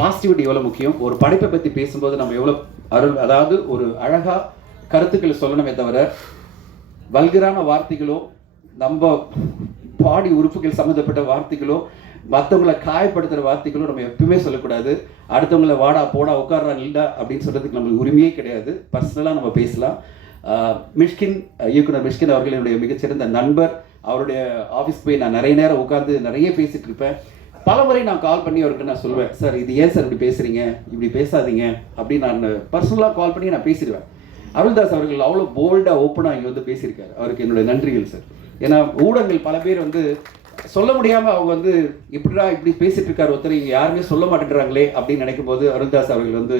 Positivity எவ்வளோ முக்கியம். ஒரு படைப்பை பற்றி பேசும்போது நம்ம எவ்வளோ அதாவது ஒரு அழகாக கருத்துக்களை சொல்லணுமே தவிர வல்கரான வார்த்தைகளோ நம்ம பாடி உறுப்புகள் சம்மந்தப்பட்ட வார்த்தைகளோ மற்றவங்களை காயப்படுத்துகிற வார்த்தைகளோ நம்ம எப்பவுமே சொல்லக்கூடாது. அடுத்தவங்களை வாடா போடா உட்கார்றா இல்லா அப்படின்னு சொல்கிறதுக்கு நம்மளுக்கு உரிமையே கிடையாது. பர்சனலாக நம்ம பேசலாம். மிஷ்கின் இயக்குனர் மிஷ்கின் அவர்கள் என்னுடைய மிகச்சிறந்த நண்பர். அவருடைய ஆஃபீஸ் போய் நான் நிறைய நேரம் உட்காந்து நிறைய பேசிகிட்டு இருப்பேன். பல முறை நான் கால் பண்ணி அவருக்கு நான் சொல்லுவேன், சார் இது ஏன் சார் இப்படி பேசுகிறீங்க, இப்படி பேசாதீங்க அப்படின்னு நான் பர்சனலாக கால் பண்ணி நான் பேசிடுவேன். அருள்தாஸ் அவர்கள் அவ்வளோ போல்டாக ஓப்பனாக இங்கே வந்து பேசியிருக்காரு. அவருக்கு என்னுடைய நன்றிகள் சார். ஏன்னா ஊடகங்கள் பல பேர் வந்து சொல்ல முடியாமல் அவங்க வந்து இப்படிடா இப்படி பேசிட்டு இருக்காரு ஒருத்தர் இங்கே யாருமே சொல்ல மாட்டேங்கிறாங்களே அப்படின்னு நினைக்கும் போது அருள்தாஸ் அவர்கள் வந்து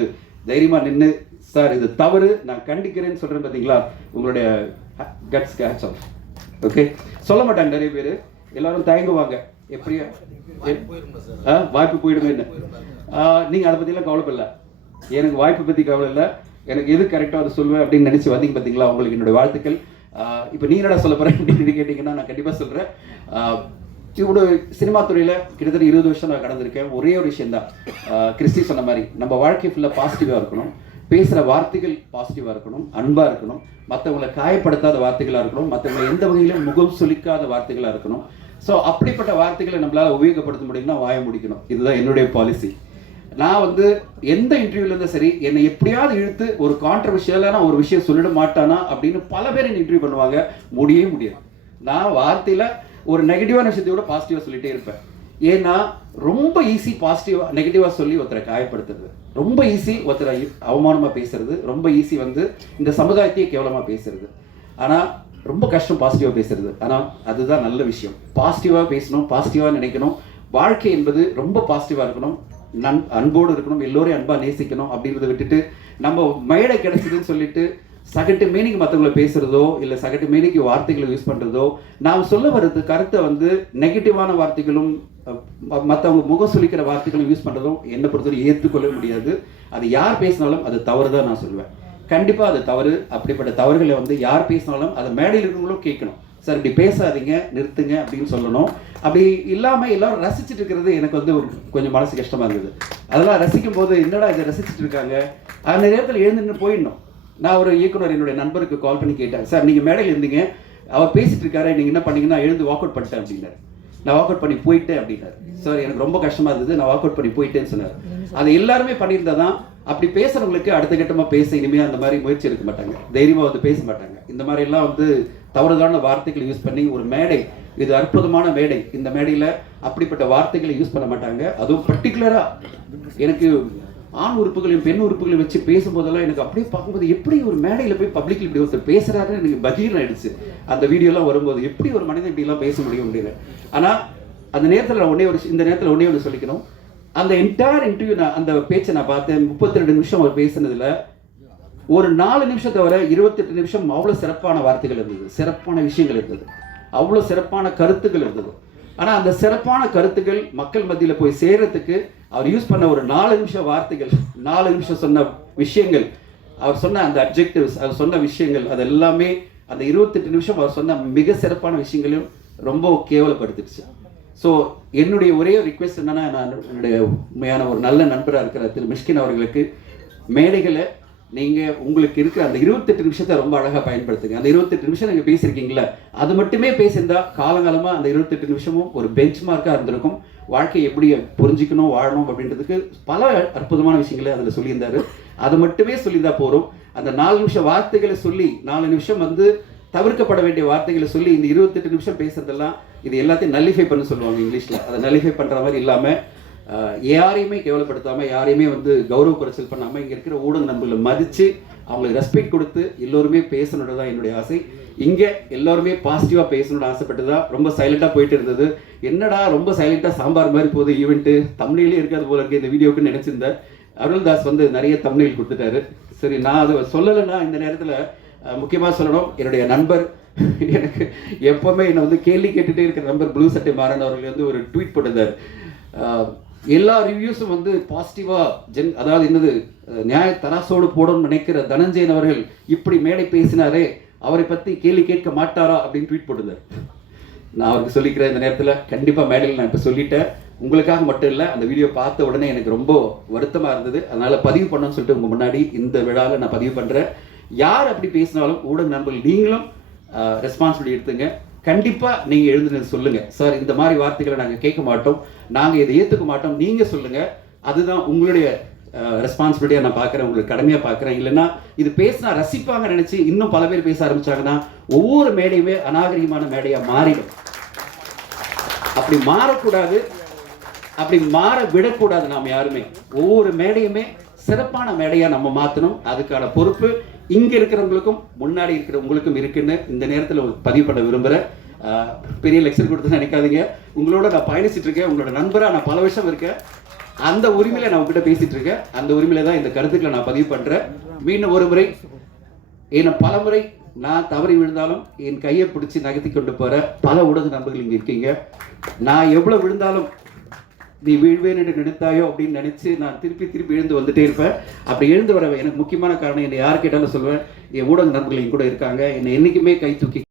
தைரியமாக நின்று, சார் இது தவறு, நான் கண்டிக்கிறேன்னு சொல்கிறேன் பார்த்தீங்களா, உங்களுடைய கட்ஸ் கேட்ச் ஆஃப். ஓகே, சொல்ல மாட்டாங்க நிறைய பேர், எல்லாரும் தயங்குவாங்க, எப்படியா வாய்ப்பு போயிடுமே. நீங்கள் அதை பற்றிலாம் கவலைப்படல, எனக்கு வாய்ப்பை பற்றி கவலை இல்லை, எனக்கு எது கரெக்டாக அதை சொல்லுவேன் அப்படின்னு நினச்சி வந்தீங்க பார்த்தீங்களா, உங்களுக்கு என்னுடைய வாழ்த்துக்கள். இப்போ நீ என்னடா சொல்ல போகிறேன் அப்படின்னு கேட்டிங்கன்னா நான் கண்டிப்பாக சொல்கிறேன். இவ்வளோ சினிமா துறையில் கிட்டத்தட்ட 20 வருஷம் நான் கடந்திருக்கேன். ஒரே ஒரு விஷயந்தான், கிறிஸ்டி சொன்ன மாதிரி நம்ம வாழ்க்கை ஃபுல்லாக பாசிட்டிவாக இருக்கணும், பேசுகிற வார்த்தைகள் பாசிட்டிவாக இருக்கணும், அன்பாக இருக்கணும், மற்றவங்களை காயப்படுத்தாத வார்த்தைகளாக இருக்கணும், மற்றவங்களை எந்த வகையிலும் முகம் சுளிக்காத வார்த்தைகளாக இருக்கணும். ஸோ அப்படிப்பட்ட வார்த்தைகளை நம்மளால் உபயோகப்படுத்த முடியும்னா வாய முடிக்கணும். இதுதான் என்னுடைய பாலிசி. நான் வந்து எந்த இன்டர்வியூல இருந்தால் சரி, என்னை எப்படியாவது இழுத்து ஒரு கான்ட்ரவர்ஷியலான ஒரு விஷயம் சொல்லிட மாட்டானா அப்படின்னு பல பேர் என்னை இன்டர்வியூ பண்ணுவாங்க. முடியவே முடியாது. நான் வார்த்தையில் ஒரு நெகட்டிவான விஷயத்தை விட பாசிட்டிவாக சொல்லிகிட்டே இருப்பேன். ஏன்னா ரொம்ப ஈஸி பாசிட்டிவாக நெகட்டிவாக சொல்லி ஒருத்தரை காயப்படுத்துறது, ரொம்ப ஈஸி ஒருத்தரை அவமானமாக பேசுறது, ரொம்ப ஈஸி வந்து இந்த சமுதாயத்தையே கேவலமாக பேசுறது. ஆனால் ரொம்ப கஷ்டம் பாசிட்டிவாக பேசுறது. ஆனால் அதுதான் நல்ல விஷயம். பாசிட்டிவாக பேசணும், பாசிட்டிவாக நினைக்கணும். வாழ்க்கை என்பது ரொம்ப பாசிட்டிவாக இருக்கணும், அன்போடு இருக்கணும், எல்லோரையும் அன்பாக நேசிக்கணும். அப்படின்றத விட்டுட்டு நம்ம மேடை கிடைச்சதுன்னு சொல்லிட்டு சகட்டு மீனிங் மற்றவங்களை பேசுகிறதோ இல்லை சகட்டு மீனிக்கு வார்த்தைகளை யூஸ் பண்ணுறதோ, நாம் சொல்ல வர்றது கருத்தை வந்து நெகட்டிவான வார்த்தைகளும் மற்றவங்க முகம் சொல்லிக்கிற வார்த்தைகளும் யூஸ் பண்ணுறதும் என்னை பொறுத்தவரை ஏற்றுக்கொள்ள முடியாது. அது யார் பேசினாலும் அது தவறு தான் நான் சொல்லுவேன். கண்டிப்பாக அது தவறு. அப்படிப்பட்ட தவறுகளை வந்து யார் பேசினாலும் அதை மேடையில் இருக்கிறவங்களும் கேட்கணும், சார் இப்படி பேசாதீங்க, நிறுத்துங்க அப்படின்னு சொல்லணும். அப்படி இல்லாமல் எல்லாரும் ரசிச்சுட்டு இருக்கிறது எனக்கு வந்து கொஞ்சம் மனசு கஷ்டமாக இருந்தது. அதெல்லாம் ரசிக்கும் போது என்னடா இதை ரசிச்சுட்டு இருக்காங்க, அந்த நேரத்தில் எழுந்துன்னு போயிடணும். நான் ஒரு இயக்குனர் என்னுடைய நண்பருக்கு கால் பண்ணி கேட்டேன், சார் நீங்கள் மேடையில் இருந்தீங்க, அவர் பேசிட்டு இருக்காரு, நீங்கள் என்ன பண்ணீங்கன்னா எழுந்து வாக் அவுட் பண்ணிட்டேன் அப்படின்னாரு. நான் வாக் அவுட் பண்ணி போயிட்டேன் அப்படின்னாரு. சார் எனக்கு ரொம்ப கஷ்டமாக இருந்தது, நான் வாக் அவுட் பண்ணி போயிட்டேன்னு சொன்னார். அது எல்லாருமே பண்ணியிருந்தா தான் அப்படி பேசுகிறவங்களுக்கு அடுத்த கட்டமாக பேச இனிமேல் அந்த மாதிரி முயற்சி எடுக்க மாட்டாங்க, தைரியமாக வந்து பேச மாட்டாங்க. இந்த மாதிரிலாம் வந்து தவறுதான வார்த்தைகளை யூஸ் பண்ணி ஒரு மேடை, இது அற்புதமான மேடை, இந்த மேடையில் அப்படிப்பட்ட வார்த்தைகளை யூஸ் பண்ண மாட்டாங்க. அதுவும் பர்டிகுலராக எனக்கு ஆண் உறுப்புகளையும் பெண் உறுப்புகளையும் வச்சு பேசும்போதெல்லாம் எனக்கு அப்படியே பார்க்கும்போது எப்படி ஒரு மேடையில் போய் பப்ளிக்ல இப்படி ஒருத்தர் பேசுகிறாருன்னு எனக்கு பகீர் ஆயிடுச்சு. அந்த வீடியோலாம் வரும்போது எப்படி ஒரு மனிதன் இப்படிலாம் பேச முடியும் அப்படின்னு. ஆனால் அந்த நேரத்தில் இந்த நேரத்தில் ஒன்றே ஒன்று சொல்லிக்கணும், அந்த என்டையர் இன்டர்வியூ அந்த பேச்சை நான் பார்த்தேன். 32 நிமிஷம் அவர் பேசுனதுல ஒரு 4 நிமிஷத்தை வர 28 நிமிஷம் அவ்வளோ சிறப்பான வார்த்தைகள் இருந்தது, சிறப்பான விஷயங்கள் இருந்தது, அவ்வளோ சிறப்பான கருத்துக்கள் இருந்தது. ஆனால் அந்த சிறப்பான கருத்துக்கள் மக்கள் மத்தியில் போய் சேர்றதுக்கு அவர் யூஸ் பண்ண ஒரு 4 நிமிஷம் வார்த்தைகள், 4 நிமிஷம் சொன்ன விஷயங்கள், அவர் சொன்ன அந்த அப்ஜெக்டிவ்ஸ், அவர் சொன்ன விஷயங்கள், அது எல்லாமே அந்த 28 நிமிஷம் அவர் சொன்ன மிக சிறப்பான விஷயங்களையும் ரொம்ப கேவலப்படுத்திடுச்சு. ஸோ என்னுடைய ஒரே ரிக்வெஸ்ட் என்னன்னா, நான் என்னுடைய உண்மையான ஒரு நல்ல நண்பராக இருக்கிற திரு மிஷ்கின் அவர்களுக்கு மேடைகளை நீங்கள் உங்களுக்கு இருக்கிற அந்த 28 நிமிஷத்தை ரொம்ப அழகாக பயன்படுத்துங்க. அந்த 28 நிமிஷம் நீங்கள் பேசியிருக்கீங்களா, அது மட்டுமே பேசியிருந்தா காலங்காலமாக அந்த 28 நிமிஷமும் ஒரு பெஞ்ச் மார்க்காக இருந்திருக்கும். வாழ்க்கையை எப்படி புரிஞ்சிக்கணும், வாழணும் அப்படின்றதுக்கு பல அற்புதமான விஷயங்களை அதில் சொல்லியிருந்தாரு. அதை மட்டுமே சொல்லியிருந்தா போகிறோம். அந்த 4 நிமிஷம் வார்த்தைகளை சொல்லி 4 நிமிஷம் வந்து தவிர்க்கப்பட வேண்டிய வார்த்தைகளை சொல்லி இந்த 28 நிமிஷம் பேசுறதெல்லாம் இது எல்லாத்தையும் நல்லிஃபை பண்ண சொல்லுவாங்க இங்கிலீஷில். அதை நல்லிஃபை பண்ணுற மாதிரி இல்லாமல் யாரையுமே கேவலப்படுத்தாமல், யாரையுமே வந்து கௌரவ குறைச்சல் பண்ணாமல், இங்கே இருக்கிற ஊடக நண்பர்களை மதித்து அவங்களுக்கு ரெஸ்பெக்ட் கொடுத்து எல்லோருமே பேசணுன்றது தான் என்னுடைய ஆசை. இங்கே எல்லோருமே பாசிட்டிவாக பேசணும்னு ஆசைப்பட்டு தான் ரொம்ப சைலண்ட்டாக போயிட்டு இருந்தது. என்னடா ரொம்ப சைலண்ட்டாக சாம்பார் மாதிரி போகுது ஈவெண்ட்டு, தமிழ்லேயே இருக்காது போல இருக்குது இந்த வீடியோக்குன்னு நினச்சிருந்தேன். அருள்தாஸ் வந்து நிறைய தமிழில் கொடுத்துட்டாரு. சரி, நான் அதை சொல்லலைன்னா இந்த நேரத்தில் முக்கியமாக சொல்லணும், என்னுடைய நண்பர், எனக்கு எப்போவுமே என்னை வந்து கேள்வி கேட்டுகிட்டே இருக்கிற நண்பர் ப்ளூ சட்டை மாறன் அவர்கள் வந்து ஒரு ட்வீட் போட்டிருந்தார். எல்லா ரிவ்யூஸும் வந்து பாசிட்டிவாக அதாவது என்னது நியாய தராசோடு போடணும்னு நினைக்கிற தனஞ்சயன் அவர்கள் இப்படி மேடை பேசினாரே, அவரை பற்றி கேள்வி கேட்க மாட்டாரா அப்படின்னு ட்வீட் போட்டிருந்தார். நான் அவருக்கு சொல்லிக்கிறேன் இந்த நேரத்தில், கண்டிப்பாக மேடையில் நான் இப்போ சொல்லிட்டேன், உங்களுக்காக மட்டும் இல்லை, அந்த வீடியோ பார்த்த உடனே எனக்கு ரொம்ப வருத்தமாக இருந்தது. அதனால் பதிவு பண்ணணும்னு சொல்லிட்டு உங்கள் முன்னாடி இந்த விழாவில் நான் பதிவு பண்ணுறேன். யார் அப்படி பேசினாலும் ஊடக நண்பர்கள் நீங்களும் ரெஸ்பான்சிபிலிட்டி எடுத்துங்க. கண்டிப்பாக நீங்கள் எழுந்துன்னு சொல்லுங்கள், சார் இந்த மாதிரி வார்த்தைகளை நாங்கள் கேட்க மாட்டோம், நாங்கள் இதை ஏற்றுக்க மாட்டோம், நீங்கள் சொல்லுங்கள். அதுதான் உங்களுடைய ரெஸ்பான்சிபிலிட்டியாக நான் பார்க்குறேன், உங்களுக்கு கடமையாக பார்க்குறேன். இல்லைன்னா இது பேசினா ரசிப்பாங்க நினச்சி இன்னும் பல பேர் பேச ஆரம்பித்தாங்கன்னா ஒவ்வொரு மேடையுமே அநாகரிகமான மேடையாக மாறிடும். அப்படி மாறக்கூடாது, அப்படி மாற விடக்கூடாது. நாம் யாருமே ஒவ்வொரு மேடையுமே சிறப்பான மேடையாக நம்ம மாற்றணும். அதுக்கான பொறுப்பு இங்கே இருக்கிறவங்களுக்கும் முன்னாடி இருக்கிறவங்களுக்கும் இருக்குன்னு இந்த நேரத்தில் பதிவு பண்ண விரும்புகிறேன். பெரிய லெக்சர் கொடுத்து நினைக்காதீங்க, உங்களோட நான் பயணிச்சுட்டு இருக்கேன், உங்களோட நண்பராக நான் பல வருஷம் இருக்கேன். அந்த உரிமையில நான் உங்ககிட்ட பேசிட்டு இருக்கேன். அந்த உரிமையில தான் இந்த கருத்துக்களை நான் பதிவு பண்றேன். மீண்டும் ஒரு முறை, என்ன பல முறை நான் தவறி விழுந்தாலும் என் கையை பிடிச்சி நகர்த்தி கொண்டு போற பல ஊடக நண்பர்கள் இங்கே இருக்கீங்க. நான் எவ்வளவு விழுந்தாலும் நீ வீழ்வேன் என்று நினைத்தாயோ அப்படின்னு நினைச்சு நான் திருப்பி திருப்பி எழுந்து வந்துட்டே இருப்பேன். அப்படி எழுந்து வர எனக்கு முக்கியமான காரணம், என்னை யார் கேட்டாலும் சொல்வேன், என் ஊடக நண்பர்கள் கூட இருக்காங்க, என்னை என்னைக்குமே கை தூக்கி